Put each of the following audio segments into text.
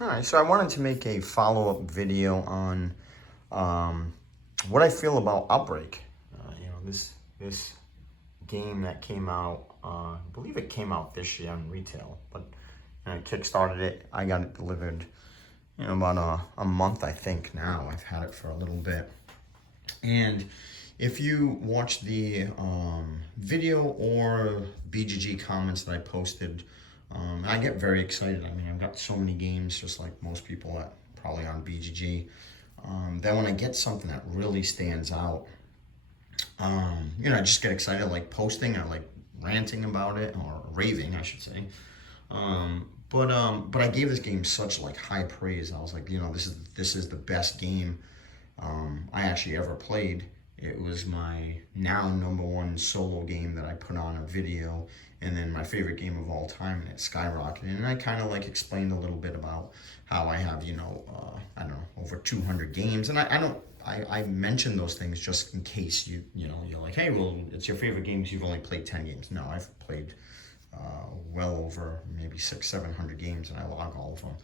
All right, so I wanted to make a follow-up video on what I feel about Outbreak. This game that came out, I believe it came out this year on retail, but I kickstarted it. I got it delivered, about a month, I think now. I've had it for a little bit. And if you watch the video or BGG comments that I posted, I get very excited. I mean, I've got so many games, just like most people that probably on BGG, that when I get something that really stands out, I just get excited. I like posting, I like ranting about it, or raving, I should say. But I gave this game such like high praise. I was like, this is the best game I actually ever played. It was my now #1 solo game that I put on a video, and then my favorite game of all time, and it skyrocketed. And I kind of like explained a little bit about how I have, I don't know, over 200 games. And I mention those things just in case you're like, hey, well, it's your favorite games. You've only played 10 games. No, I've played well over maybe 600-700 games, and I log all of them.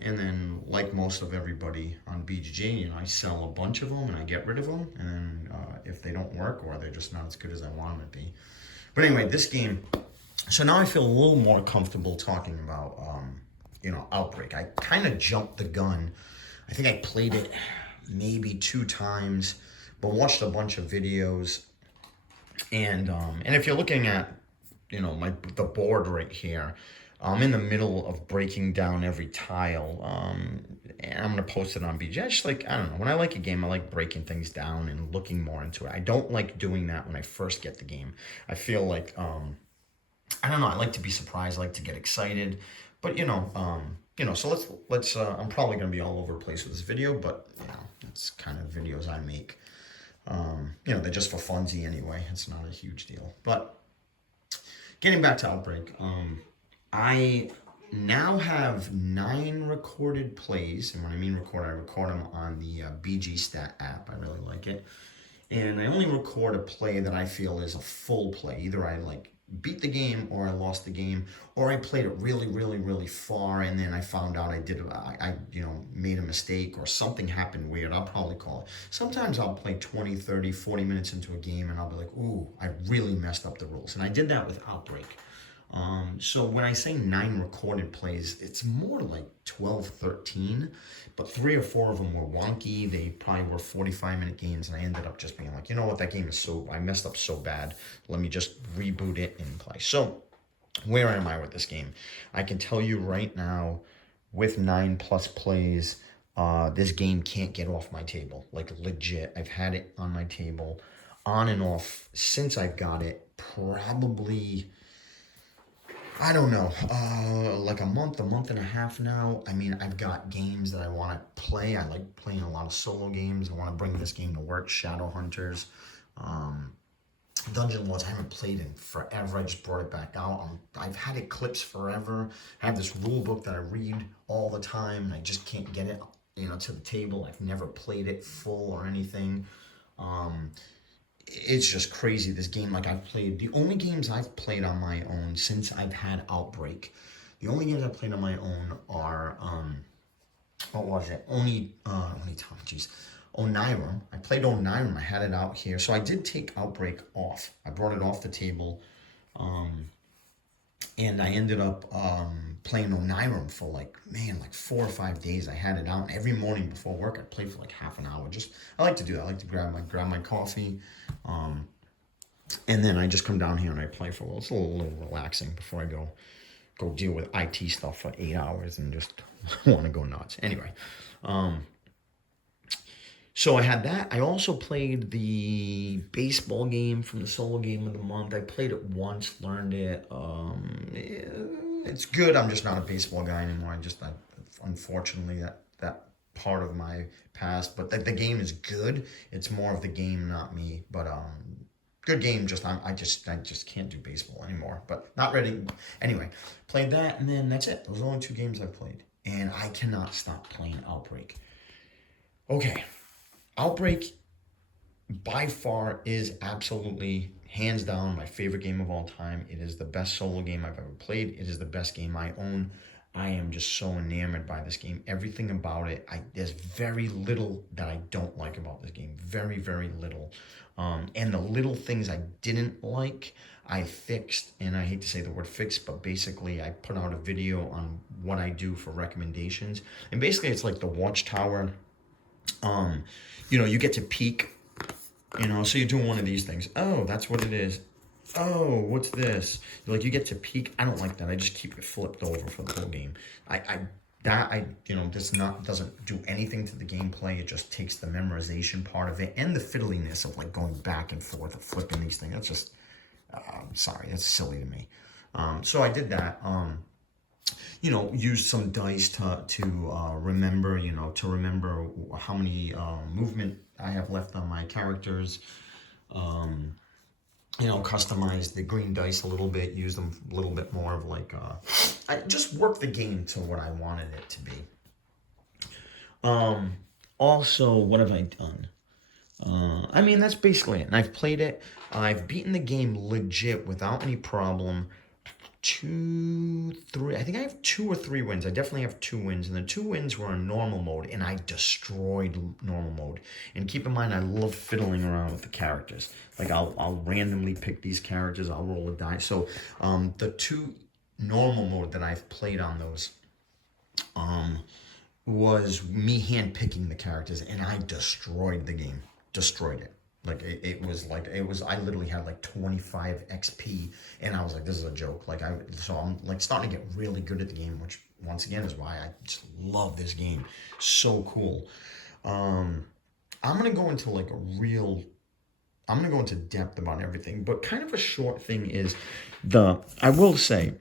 And then, like most of everybody on BGG, I sell a bunch of them and I get rid of them. And then if they don't work or they're just not as good as I want them to be. But anyway, this game. So now I feel a little more comfortable talking about, Outbreak. I kind of jumped the gun. I think I played it maybe 2 times, but watched a bunch of videos. And if you're looking at, the board right here, I'm in the middle of breaking down every tile, and I'm going to post it on BG. I just I don't know, when I like a game, I like breaking things down and looking more into it. I don't like doing that when I first get the game. I feel like, I don't know, I like to be surprised, I like to get excited, but, so let's I'm probably going to be all over the place with this video, but, that's kind of videos I make. They're just for funsy anyway. It's not a huge deal. But getting back to Outbreak, I now have 9 recorded plays, and when I mean record, I record them on the BG Stat app. I really like it. And I only record a play that I feel is a full play. Either I beat the game, or I lost the game, or I played it really, really, really far, and then I found out I made a mistake, or something happened weird. I'll probably call it. Sometimes I'll play 20, 30, 40 minutes into a game, and I'll be like, ooh, I really messed up the rules. And I did that with Outbreak. So when I say 9 recorded plays, it's more like 12, 13, but 3 or 4 of them were wonky. They probably were 45-minute games, and I ended up just being like, you know what, that game is I messed up so bad. Let me just reboot it and play. So where am I with this game? I can tell you right now, with 9+ plays, this game can't get off my table. Like legit, I've had it on my table on and off since I've got it, probably, I don't know, like a month and a half now. I mean, I've got games that I want to play. I like playing a lot of solo games. I want to bring this game to work. Shadowhunters, Dungeon Lords, I haven't played in forever. I just brought it back out. I've had it clips forever. I have this rule book that I read all the time, and I just can't get it, to the table. I've never played it full or anything. It's just crazy, this game. The only games I've played on my own since I've had Outbreak, the only games I've played on my own are, what was it? Onirum. I played Onirum. I had it out here. So I did take Outbreak off. I brought it off the table, and I ended up playing Onirum for 4 or 5 days. I had it out, and every morning before work I'd play for half an hour. I like to do that. I like to grab my coffee, and then I just come down here and I play for a little. It's a little relaxing before I go deal with IT stuff for 8 hours and just want to go nuts. Anyway, so I had that. I also played the baseball game from the solo game of the month. I played it once, learned it. It's good. I'm just not a baseball guy anymore. Unfortunately, that part of my past. But the game is good. It's more of the game, not me. But good game. I just can't do baseball anymore. But not ready. Anyway, played that, and then that's it. Those are the only 2 games I've played, and I cannot stop playing Outbreak. Okay. Outbreak, by far, is absolutely, hands down, my favorite game of all time. It is the best solo game I've ever played. It is the best game I own. I am just so enamored by this game. Everything about it, there's very little that I don't like about this game. Very, very little. And the little things I didn't like, I fixed. And I hate to say the word fix, but basically I put out a video on what I do for recommendations. And basically it's like the Watchtower. You get to peek, so you're doing one of these things. Oh, that's what it is. Oh, what's this? You get to peek. I don't like that. I just keep it flipped over for the whole game. This doesn't do anything to the gameplay. It just takes the memorization part of it and the fiddliness of like going back and forth of flipping these things. That's just, sorry, that's silly to me. So I did that. Use some dice to remember, to remember how many movement I have left on my characters. Customize the green dice a little bit, use them a little bit more of like, I just work the game to what I wanted it to be. Also, what have I done? That's basically it. And I've played it. I've beaten the game legit without any problem. 2, 3. I think I have 2 or 3 wins. I definitely have 2 wins, and the 2 wins were in normal mode, and I destroyed normal mode. And keep in mind, I love fiddling around with the characters. Like I'll randomly pick these characters. I'll roll a die. So the 2 normal mode that I've played on those was me hand picking the characters, and I destroyed the game. Destroyed it. I literally had like 25 XP, and I was like, this is a joke. So I'm like starting to get really good at the game, which once again is why I just love this game. So cool. I'm gonna go into depth about everything, but kind of a short thing is I will say,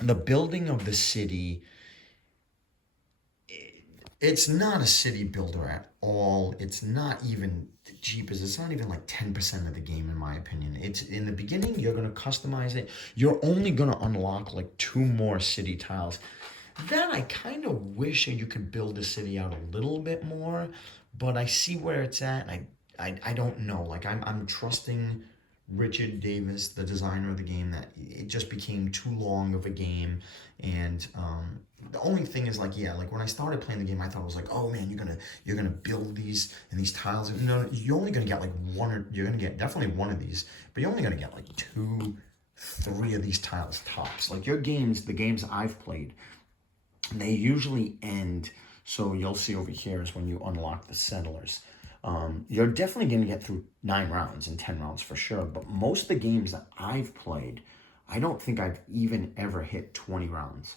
the building of the city, it's not a city builder at all. It's not even Jeepers. It's not even like 10% of the game, in my opinion. It's in the beginning, you're going to customize it. You're only going to unlock like 2 more city tiles. Then I kind of wish you could build the city out a little bit more, but I see where it's at. And I don't know. Like I'm trusting Richard Davis, the designer of the game, that it just became too long of a game. And the only thing is like when I started playing the game, I thought it was like, oh man, you're gonna build these and these tiles. No, you're only gonna get like you're gonna get definitely 1 of these, but you're only gonna get like 2, 3 of these tiles tops. Like the games I've played, they usually end. So you'll see over here is when you unlock the settlers. You're definitely going to get through 9 rounds and 10 rounds for sure. But most of the games that I've played, I don't think I've even ever hit 20 rounds.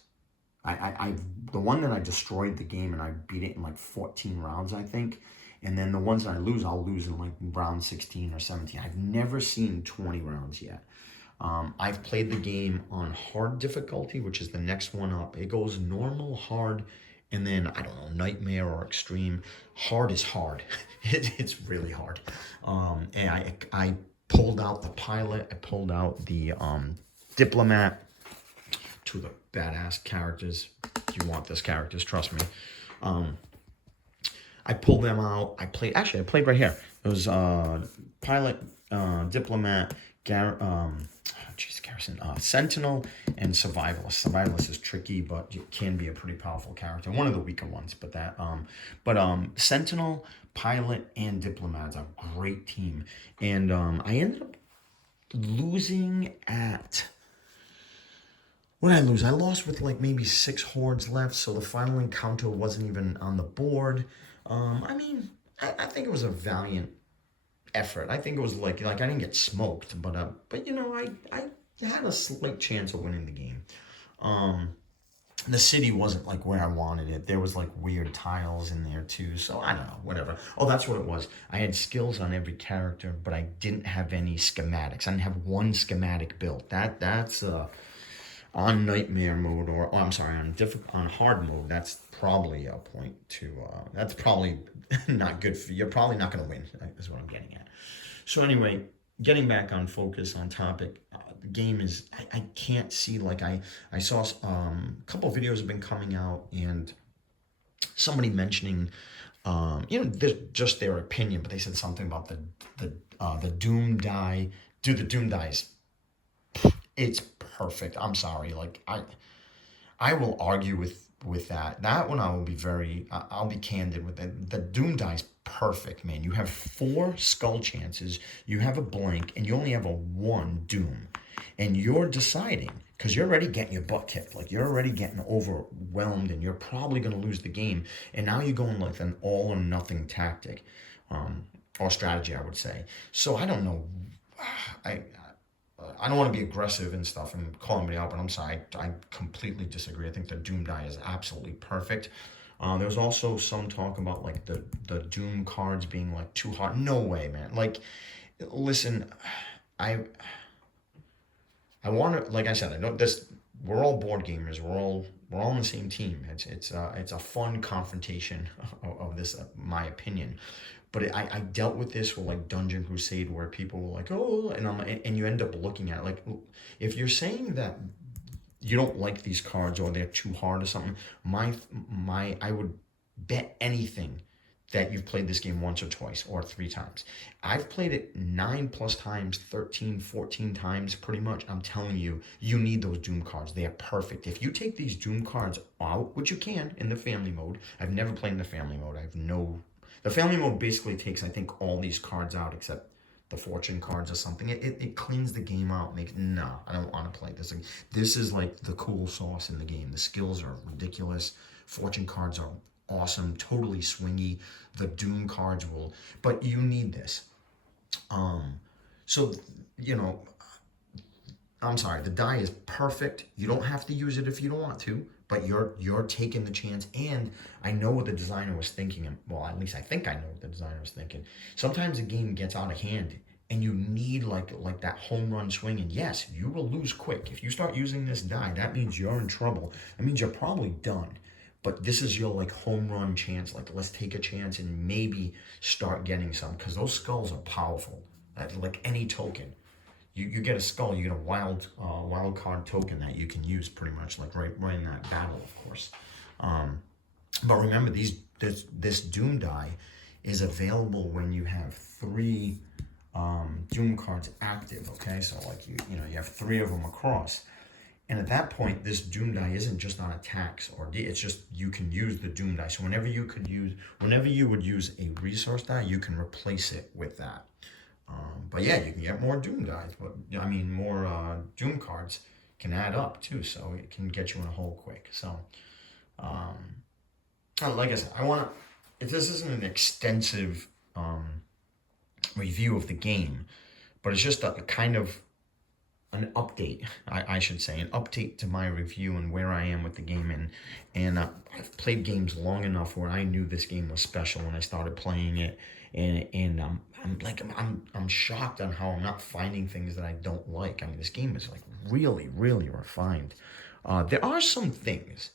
The one that I destroyed the game and I beat it in like 14 rounds, I think. And then the ones that I lose, I'll lose in like round 16 or 17. I've never seen 20 rounds yet. I've played the game on hard difficulty, which is the next one up. It goes normal, hard, and then, I don't know, nightmare or extreme. Hard is hard. It's really hard. And I pulled out the pilot. I pulled out the diplomat. 2 of the badass characters. If you want those characters, trust me. I pulled them out. I played right here. It was pilot, diplomat, Garrison, Sentinel, and Survivalist. Survivalist is tricky, but it can be a pretty powerful character. One of the weaker ones, but Sentinel, Pilot, and Diplomat is a great team. And I ended up losing at... What did I lose? I lost with like maybe 6 hordes left, so the final encounter wasn't even on the board. I think it was a valiant effort. I think it was like I didn't get smoked, but I had a slight chance of winning the game. The city wasn't like where I wanted it. There was like weird tiles in there too, so I don't know, whatever. Oh, that's what it was. I had skills on every character, but I didn't have any schematics. I didn't have 1 schematic built. That's on nightmare mode, or on hard mode. That's probably a point to. That's probably not good for you. You're probably not going to win. Is what I'm getting at. So anyway, getting back on focus, on topic, the game is, I can't see, like I saw a couple of videos have been coming out, and somebody mentioning, just their opinion, but they said something about the Doom die. Dude, the Doom dies, it's perfect. I'm sorry, like I will argue with that. That one I will be I'll be candid with it. The Doom die's perfect, man. You have 4 skull chances, you have a blank, and you only have a 1 Doom. And you're deciding, because you're already getting your butt kicked, like you're already getting overwhelmed, and you're probably going to lose the game. And now you're going like an all or nothing tactic, or strategy, I would say. So I don't know. I I don't want to be aggressive and stuff and calling me out, but I'm sorry. I completely disagree. I think the Doom die is absolutely perfect. There was also some talk about like the Doom cards being like too hard. No way, man. Like, listen, I I want to, like I said, I know this. We're all board gamers. We're all on the same team. It's a fun confrontation of this, my opinion. But I dealt with this with like Dungeon Crusade, where people were like, oh, and you end up looking at it like, if you're saying that you don't like these cards or they're too hard or something, I would bet anything that you've played this game once or twice or 3 times. I've played it 9 plus times, 13, 14 times pretty much. I'm telling you, you need those Doom cards. They are perfect. If you take these Doom cards out, which you can in the family mode, I've never played in the family mode. The family mode basically takes, I think, all these cards out except the fortune cards or something. It cleans the game out. No, I don't want to play this. This is like the cool sauce in the game. The skills are ridiculous. Fortune cards are awesome, totally swingy. The Doom cards but you need this. So you know, I'm sorry, the die is perfect. You don't have to use it if you don't want to, but you're taking the chance. And I know what the designer was thinking, and well, at least I think I know what the designer was thinking. Sometimes the game gets out of hand and you need like that home run swing. And yes, you will lose quick. If you start using this die, that means you're in trouble. That means you're probably done. But this is your like home run chance. Like, let's take a chance and maybe start getting some, because those skulls are powerful. Like any token, you get a skull, you get a wild card token that you can use pretty much like right in that battle, of course. But remember, this Doom die is available when you have 3 Doom cards active. Okay, so like you have 3 of them across. And at that point, this Doom die isn't just on attacks it's just you can use the Doom die. So whenever you would use a resource die, you can replace it with that. But yeah, you can get more Doom dies, but I mean more Doom cards can add up too, so it can get you in a hole quick. So, like I said, if this isn't an extensive review of the game, but it's just a kind of an update, I should say, an update to my review and where I am with the game. And I've played games long enough where I knew this game was special when I started playing it. And I'm shocked on how I'm not finding things that I don't like. I mean, this game is like really, really refined. There are some things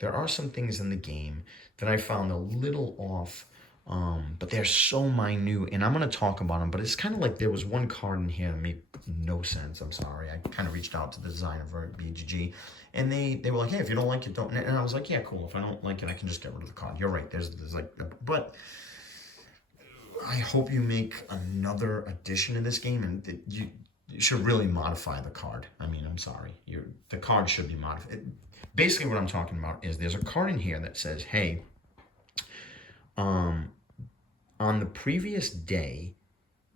in the game that I found a little off. But they're so minute, and I'm going to talk about them, but it's kind of like there was one card in here that made no sense. I'm sorry. I kind of reached out to the designer for BGG, and they were like, hey, if you don't like it, don't. And I was like, yeah, cool. If I don't like it, I can just get rid of the card. You're right. There's like, but I hope you make another edition of this game, and you should really modify the card. I mean, I'm sorry. The card should be modified. Basically, what I'm talking about is there's a card in here that says, hey, on the previous day,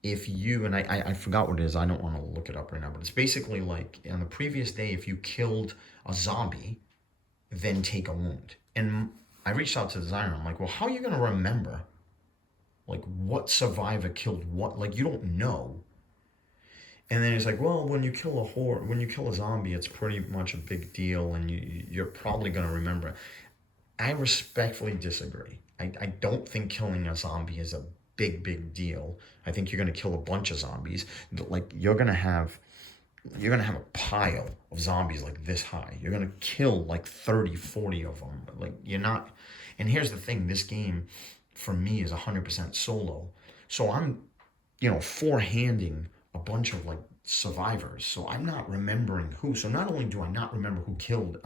if you, and I forgot what it is, I don't want to look it up right now, but it's basically like, on the previous day, if you killed a zombie, then take a wound. And I reached out to the designer, I'm like, well, how are you going to remember, like, what survivor killed what? Like, you don't know. And then he's like, well, when you kill a zombie, it's pretty much a big deal, and you're probably going to remember it. I respectfully disagree. I don't think killing a zombie is a big deal. I think you're going to kill a bunch of zombies. Like, you're going to have a pile of zombies like this high. You're going to kill like 30, 40 of them. Like, you're not. And here's the thing. This game, for me, is 100% solo. So I'm, forehanding a bunch of like survivors. So I'm not remembering who. So not only do I not remember who killed,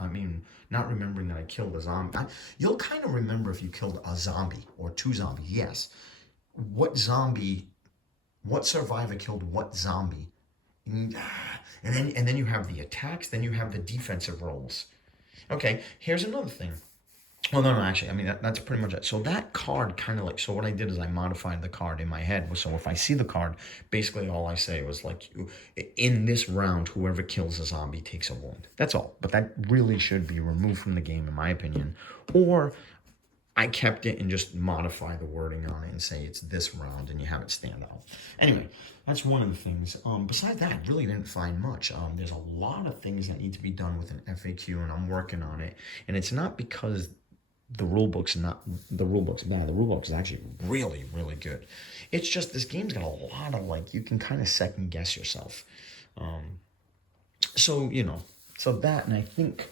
not remembering that I killed a zombie. You'll kind of remember if you killed a zombie or 2 zombies. Yes. What survivor killed what zombie? And then you have the attacks, then you have the defensive roles. Okay, here's another thing. Well, no, actually, I mean, that's pretty much it. So that card kind of like, so what I did is I modified the card in my head. So if I see the card, basically all I say was like, in this round, whoever kills a zombie takes a wound. That's all. But that really should be removed from the game, in my opinion. Or I kept it and just modify the wording on it and say it's this round and you have it stand out. Anyway, that's one of the things. Besides that, I really didn't find much. There's a lot of things that need to be done with an FAQ, and I'm working on it. And it's not because the rule book's bad. The rule book is actually really, really good. It's just this game's got a lot of like, you can kind of second guess yourself. So you know, so that, and I think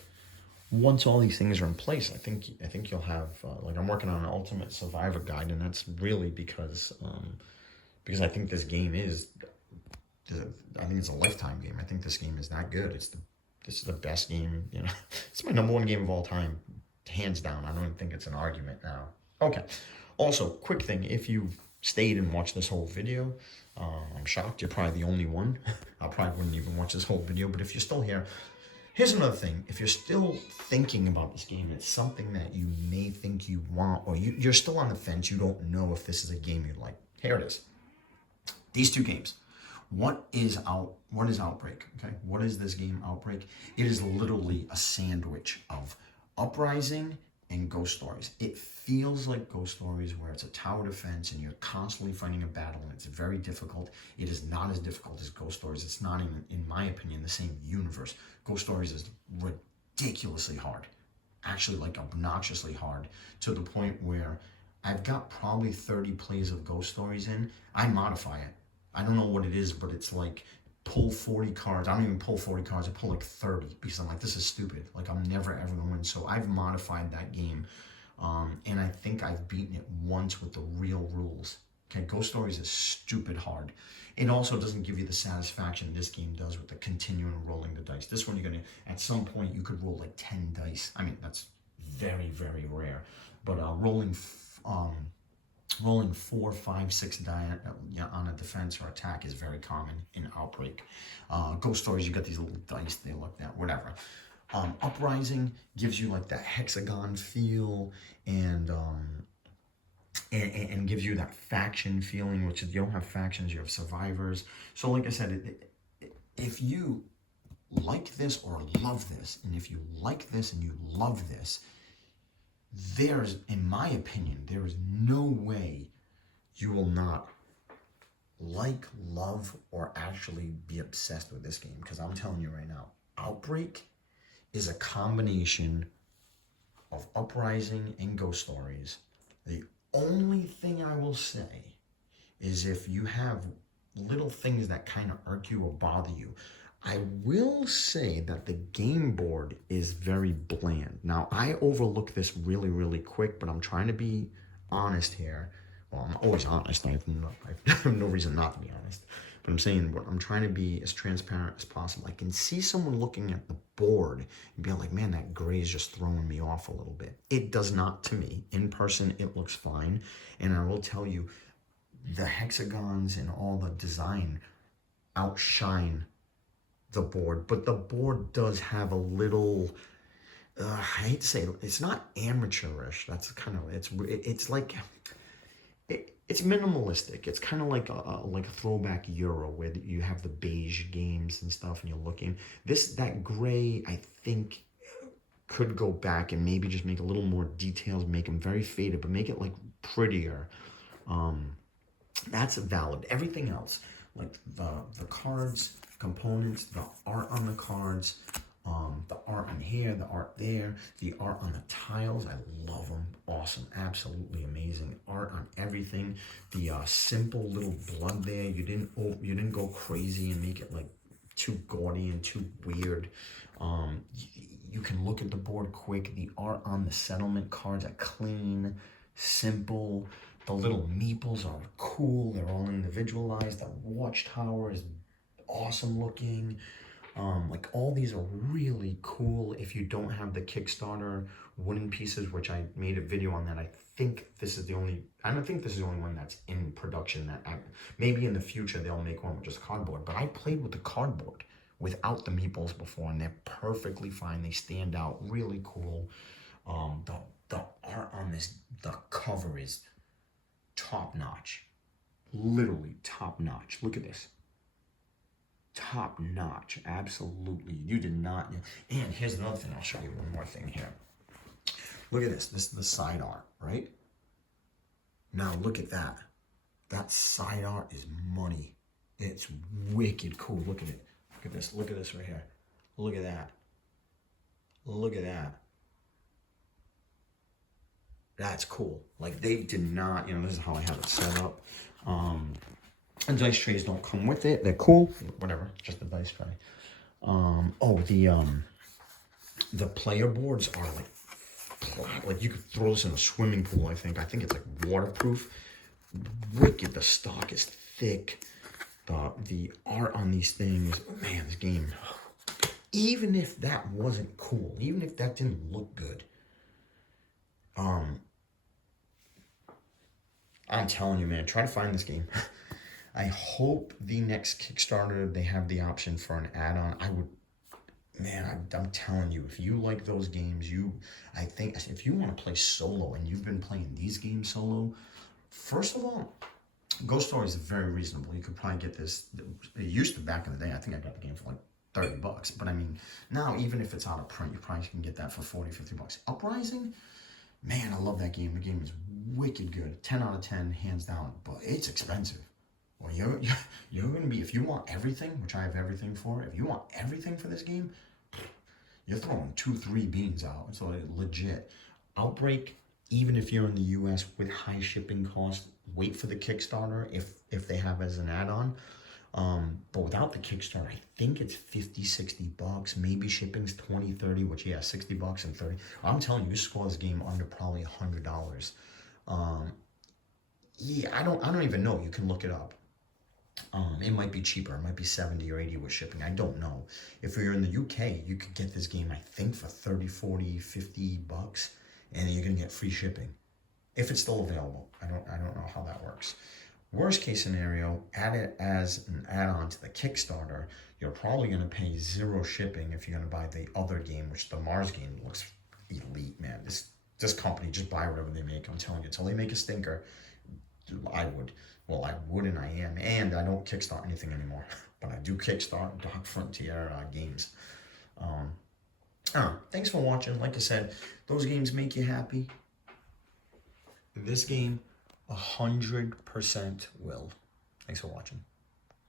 once all these things are in place, I think you'll have like, I'm working on an Ultimate Survivor guide, and that's really because I think this game is, I think it's a lifetime game. I think this game is that good. This is the best game. You know, it's my number one game of all time, hands down. I don't even think it's an argument now. Okay. Also, quick thing: if you stayed and watched this whole video, I'm shocked. You're probably the only one. I probably wouldn't even watch this whole video, but if you're still here, here's another thing. If you're still thinking about this game, it's something that you may think you want, or you're still on the fence, you don't know if this is a game you like. Here it is. These two games. What is Outbreak? Okay, what is this game, Outbreak? It is literally a sandwich of Uprising and Ghost Stories. It feels like Ghost Stories, where it's a tower defense and you're constantly fighting a battle and it's very difficult. It is not as difficult as Ghost Stories. It's not even, in my opinion, the same universe. Ghost Stories is ridiculously hard, actually like obnoxiously hard, to the point where I've got probably 30 plays of Ghost Stories in. I modify it. I don't know what it is, but it's like, pull 40 cards. I don't even pull 40 cards. I pull like 30 because I'm like, this is stupid. Like, I'm never ever gonna win. So I've modified that game, and I think I've beaten it once with the real rules. Okay, Ghost Stories is stupid hard. It also doesn't give you the satisfaction this game does with the continuing rolling the dice. This one, you're gonna, at some point, you could roll like 10 dice. I mean, that's very, very rare. But rolling 4, 5, 6 die on a defense or attack is very common in Outbreak. Ghost Stories, you got these little dice, they look that, whatever. Uprising gives you like that hexagon feel, and gives you that faction feeling, which is, you don't have factions, you have survivors. So like I said, if you like this or love this, and if you like this and you love this, there's, in my opinion, there is no way you will not like, love, or actually be obsessed with this game. Because I'm telling you right now, Outbreak is a combination of Uprising and Ghost Stories. The only thing I will say is, if you have little things that kind of irk you or bother you, I will say that the game board is very bland. Now, I overlook this really, really quick, but I'm trying to be honest here. Well, I'm always honest. I have no reason not to be honest. But I'm saying, I'm trying to be as transparent as possible. I can see someone looking at the board and being like, man, that gray is just throwing me off a little bit. It does not to me. In person, it looks fine. And I will tell you, the hexagons and all the design outshine the board, but the board does have a little, I hate to say it, it's not amateurish. That's kind of, it's like, it's minimalistic. It's kind of like a throwback Euro, where you have the beige games and stuff, and you're looking. That gray, I think, could go back and maybe just make a little more details, make them very faded, but make it like prettier. That's valid. Everything else, like the cards, components, the art on the cards, the art on here, the art there, the art on the tiles, I love them. Awesome, absolutely amazing art on everything. The simple little blood there, you didn't go crazy and make it like too gaudy and too weird. You can look at the board quick. The art on the settlement cards are clean, simple. The little meeples are cool. They're all individualized. The watchtower is awesome looking. Like, all these are really cool. If you don't have the Kickstarter wooden pieces, which I made a video on that, I don't think this is the only one that's in production. Maybe in the future they'll make one with just cardboard, but I played with the cardboard without the meeples before, and they're perfectly fine. They stand out, really cool. The art on this, the cover is top notch, literally top notch. Look at this, top notch, absolutely. You did not. And here's another thing. I'll show you one more thing here. Look at this. This is the side art, right? Now look at that. That side art is money. It's wicked cool. Look at it. Look at this. Look at this right here. Look at that. Look at that. That's cool. Like, they did not, this is how I have it set up. And dice trays don't come with it. They're cool. Whatever. Just a dice tray. The player boards are like you could throw this in a swimming pool, I think. I think it's like waterproof. Wicked. The stock is thick. The art on these things, man, this game, even if that wasn't cool, even if that didn't look good, I'm telling you, man, try to find this game. I hope the next Kickstarter, they have the option for an add-on. I'm telling you, if you like those games, I think if you want to play solo and you've been playing these games solo, first of all, Ghost Story is very reasonable. You could probably get this. It used to back in the day. I think I got the game for like $30. But I mean, now even if it's out of print, you probably can get that for $40-50. Uprising, man, I love that game. The game is wicked good. 10 out of 10, hands down. But it's expensive. Well, you're going to be, if you want everything, which I have everything for, if you want everything for this game, you're throwing 2-3 beans out. It's like legit. Outbreak, even if you're in the US with high shipping costs, wait for the Kickstarter if they have as an add-on. But without the Kickstarter, I think it's $50-60. Maybe shipping's $20-30, which, yeah, $60 and 30. I'm telling you, you score this game under probably $100. Yeah, I don't even know. You can look it up. It might be cheaper. It might be 70 or 80 with shipping. I don't know. If you're in the UK, you could get this game, I think, for 30, 40, $50, and you're gonna get free shipping. If it's still available. I don't know how that works. Worst case scenario, add it as an add-on to the Kickstarter. You're probably going to pay 0 shipping if you're going to buy the other game, which the Mars game looks elite, man. This company, just buy whatever they make. I'm telling you, until they make a stinker, I would. Well, I would and I am. And I don't Kickstart anything anymore. But I do Kickstart Dark Frontier games. Thanks for watching. Like I said, those games make you happy. This game 100% will. Thanks for watching.